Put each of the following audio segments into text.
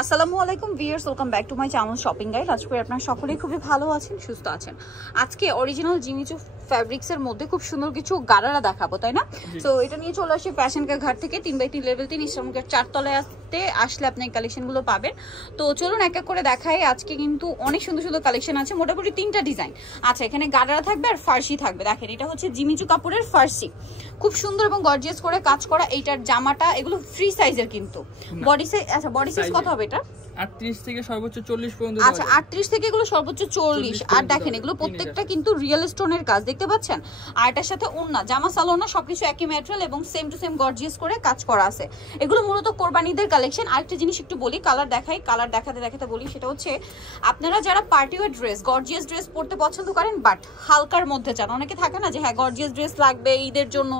আসসালামু আলাইকুম viewers, welcome back to my channel shopping guide. আশা করি আপনারা সকলেই খুবই ভালো আছেন, সুস্থ আছেন। আজকে অরিজিনাল জিমিচু ফ্যাব্রিক্সের মধ্যে খুব সুন্দর কিছু গারারা দেখাবো, তাই না? সো এটা নিয়ে চলে আসি ফ্যাশন কা ঘাট থেকে 3x3 লেভেল 3 ইসলামকের 4 তলায় আসলে আপনি এই কালেকশনগুলো পাবেন। তো চলুন এক এক করে দেখাই। আজকে কিন্তু অনেক সুন্দর সুন্দর কালেকশন আছে, মোটামুটি 3টা ডিজাইন। আচ্ছা, এখানে গারারা থাকবে আর ফার্সি থাকবে। দেখেন, এটা হচ্ছে জিমিচু কাপড়ের ফার্সি, খুব সুন্দর এবং গর্জিয়াস করে কাজ করা। এইটার জামাটা এগুলো ফ্রি সাইজের, কিন্তু বডি সাইজ, আচ্ছা বডি সাইজ কত হবে এটা? 38 থেকে সর্বোচ্চ 40 পর্যন্ত। আচ্ছা, 38 থেকে এগুলো সর্বোচ্চ 40। আর দেখেন, এগুলো প্রত্যেকটা কিন্তু রিয়েল স্টোনের কাজ, দেখতে পাচ্ছেন। আর এটার সাথে ওন্না, জামা সালোনা সবকিছু একই ম্যাটেরিয়াল এবং সেম টু সেম গর্জিয়াস করে কাজ করা আছে। এগুলো মূলত কোরবানিদের কালেকশন। আরেকটা জিনিস একটু বলি, কালার দেখাই, কালার দেখাতে দেখাতে বলি, সেটা হচ্ছে আপনারা যারা party wear dress, gorgeous dress পরতে পছন্দ করেন বাট হালকার মধ্যে চান, অনেকে থাকে না যে হ্যাঁ গর্জিয়াস ড্রেস লাগবে ঈদের জন্য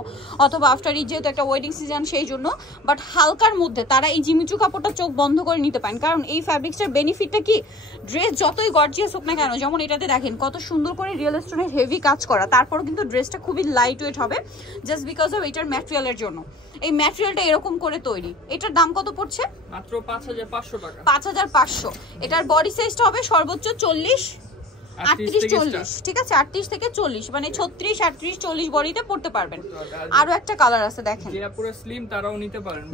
অথবা আফটার ঈদ, যেহেতু একটা ওয়েডিং সিজন সেই জন্য, বাট হালকার মধ্যে তারা এই জিমিচু কাপড়টা চোখ বন্ধ করে নিতে পারেন। কারণ এই ফ্যাব্রিক্সটার বেনিফিটটা কি, ড্রেস যতই গর্জিয়াস হোক না কেন, যেমন এটাতে দেখেন কত সুন্দর করে রিয়েল স্টোনের হেভি কাজ করা, তারপরও কিন্তু ড্রেসটা খুবই লাইট ওয়েট হবে জাস্ট বিকজ অফ এটার ম্যাটেরিয়ালের জন্য। এই ম্যাটেরিয়ালটা এরকম করে তৈরি। এটার দাম কত পড়ছে? মাত্র 5500 টাকা। 5500। এটার বডি সাইজটা হবে সর্বোচ্চ 40 38 40, ঠিক আছে? 38 থেকে 40, মানে 36 38 40 বডিতে পড়তে পারবেন। আরো একটা কালার আছে দেখেন, যারা পুরো স্লিম তারাও নিতে পারেন।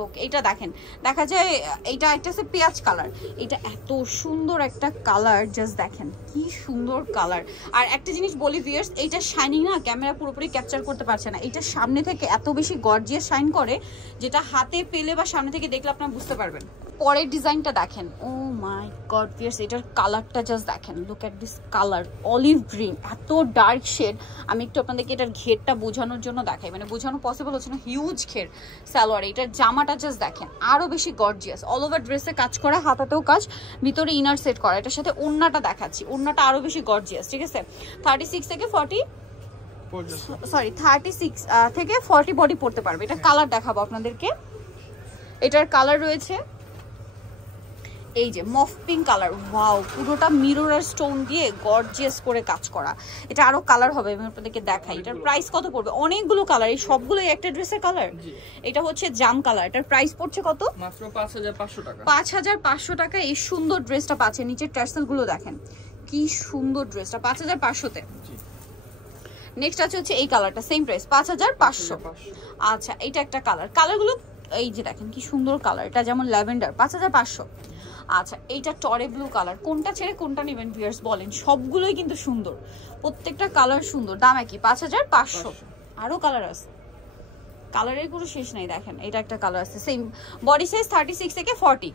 ওকে, এটা দেখেন, দেখা যায় এটা একটা আছে পেঁয়াজ কালার। এটা এত সুন্দর একটা কালার, জাস্ট দেখেন কি সুন্দর কালার। আর একটা জিনিস বলি ভিউয়ার্স, এইটা শাইনিং না ক্যামেরা পুরোপুরি ক্যাপচার করতে পারছে না। এটা সামনে থেকে এত বেশি গর্জিয়াস শাইন করে, যেটা হাতে পেলে বা সামনে থেকে দেখলে আপনারা বুঝতে পারবেন। পরের ডিজাইনটা দেখেন, ও মাই গড ভিউয়ার্স, এটার কালারটা জাস্ট দেখেন, look at this colour, olive green, এত ডার্ক শেড। আমি একটু আপনাদেরকে এটার ঘেরটা বোঝানোর জন্য দেখাই, মানে বোঝানো পসিবল হচ্ছে না, হিউজ ঘের সালোয়ার। এটার জামাটা জাস্ট দেখেন, আরো বেশি গর্জিয়াস, অল ওভার ড্রেসে কাজ করা, হাতাতেও কাজ, ভিতরে ইনার সেট করা। এটার সাথে ওড়নাটা দেখাচ্ছি, ওড়নাটা আরো বেশি গর্জিয়াস, ঠিক আছে? 36 থেকে 40, সরি 36 থেকে 40 বডি পড়তে পারবে। এটা কালার দেখাবো আপনাদেরকে। এটার কালার রয়েছে এই যে মফ পিঙ্ক কালার। ওয়াও, পুরোটা মিরর আর স্টোন দিয়ে গর্জিয়াস করে কাজ করা। এটা আরো কালার হবে, আমি আপনাদেরকে দেখাই। এটার প্রাইস কত পড়বে? অনেকগুলো কালার, এই সবগুলোই একটা ড্রেসের কালার। এটা হচ্ছে জাম কালার। এটার প্রাইস পড়ছে কত? মাত্র 5500 টাকা। 5500 টাকা এই সুন্দর ড্রেসটা পাচ্ছেন। নিচের টার্সেল গুলো দেখেন কি সুন্দর, ড্রেসটা 5500 তে। নেক্সট আছে হচ্ছে এই কালারটা, সেম প্রাইস 5500। আচ্ছা, এটা একটা কালার, কালারগুলো এই যে দেখেন কি সুন্দর কালার। এটা যেমন ল্যাভেন্ডার, 5500। আচ্ছা, এইটা টরে ব্লু কালার। কোনটা ছেড়ে কোনটা নেবেন ভিউয়ার্স বলেন? সবগুলোই কিন্তু সুন্দর, প্রত্যেকটা কালার সুন্দর। দাম একই, 5500। আরো কালার আছে, কালারের কোনো শেষ নাই। দেখেন, এটা একটা কালার আছে, সেম বডি সাইজ 36 থেকে 40,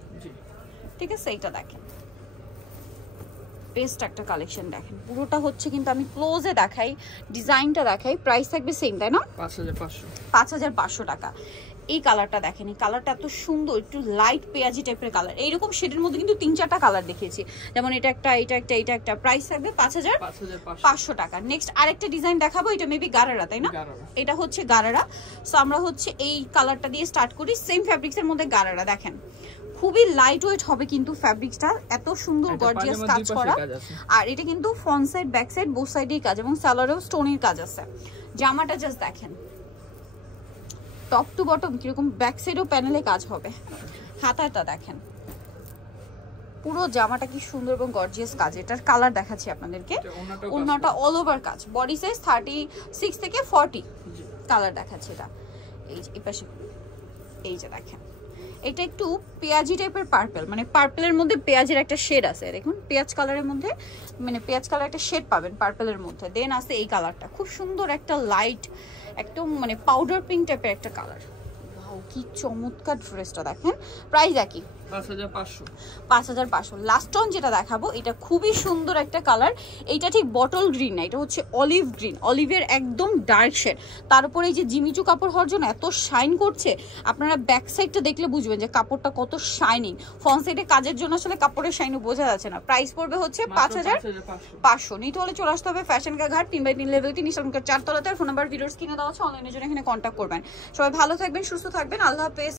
ঠিক আছে? এইটা দেখেন, বেস্ট একটা কালেকশন। দেখেন পুরোটা হচ্ছে কিন্তু, আমি ক্লোজে দেখাই, ডিজাইনটা দেখাই, প্রাইস থাকবে সেম, তাই না? 5500 টাকা। এই কালারটা দেখেন, এই কালারটা এত সুন্দর, একটু লাইট পেঁয়াজি টাইপের কালার। এইরকম শেডের মধ্যে কিন্তু 3-4টা কালার দেখিয়েছি, যেমন এটা একটা, এটা একটা। প্রাইস থাকবে 5500 টাকা। নেক্সট আরেকটা ডিজাইন দেখাবো, এটা মেবি গারারা, তাই না? এটা হচ্ছে গারারা। সো আমরা হচ্ছে এই কালারটা দিয়ে স্টার্ট করি। সেম ফ্যাব্রিক্সের মধ্যে গারারা। দেখেন খুবই লাইট ওয়েট হবে কিন্তু ফ্যাব্রিক্সটা, এত সুন্দর গর্জিয়াস কাজ করা। আর এটা কিন্তু front side back side both সাইডেই কাজ, এবং সালোয়ারেও স্টোনের কাজ আছে। জামাটা জাস্ট দেখেন টপ টু বটম কিরকম, ব্যাক সাইডেও প্যানেলে কাজ হবে। হাতাটা দেখেন, পুরো জামাটা কি সুন্দর এবং গর্জিয়াস কাজ। এটার কালার দেখাচ্ছি আপনাদেরকে, ওড়নাটা অল ওভার কাজ। বডি সাইজ 36 থেকে 40, কালার দেখাচ্ছি। এটা এই যে এপাশে, এই যে দেখেন, এটা একটু পেঁয়াজি টাইপের পার্পল, মানে পার্পলের মধ্যে পেঁয়াজের একটা শেড আছে। দেখুন পেঁয়াজ কালারের মধ্যে, মানে পেঁয়াজ কালার একটা শেড পাবেন পার্পলের মধ্যে। দেন আছে এই কালারটা, খুব সুন্দর একটা লাইট, একদম মানে পাউডার পিঙ্ক টাইপের একটা কালার। ওয়াও, কি চমৎকার ড্রেসটা। দেখেন প্রাইস একই, 5500। লাস্ট অন যেটা দেখাবো, এটা খুবই সুন্দর একটা কালার। এটা ঠিক বটল গ্রিন না, এটা হচ্ছে অলিভ গ্রিন, অলিভের একদম ডার্ক শেড। তার উপরে এই যে জিমিচু কাপড় হওয়ার জন্য এত শাইন করছে, আপনারা ব্যাক সাইডটা দেখলে বুঝবেন যে কাপড়টা কত শাইনিং। ফ্রন্ট সাইডে কাজের জন্য আসলে কাপড়ের শাইনও বোঝা যাচ্ছে না। প্রাইস পড়বে হচ্ছে 5500। নিতে হলে চলে আসতে হবে ফ্যাশন কা ঘাট 3x3 লেভেল 3 ইসলামকের 4 তলাতে। ফোন নাম্বার ভিডিওস কিনে দেওয়া আছে, অনলাইনের জন্য এখানে কন্ট্যাক্ট করবেন। সবাই ভালো থাকবেন, সুস্থ থাকবেন, আল্লাহ হাফেজ।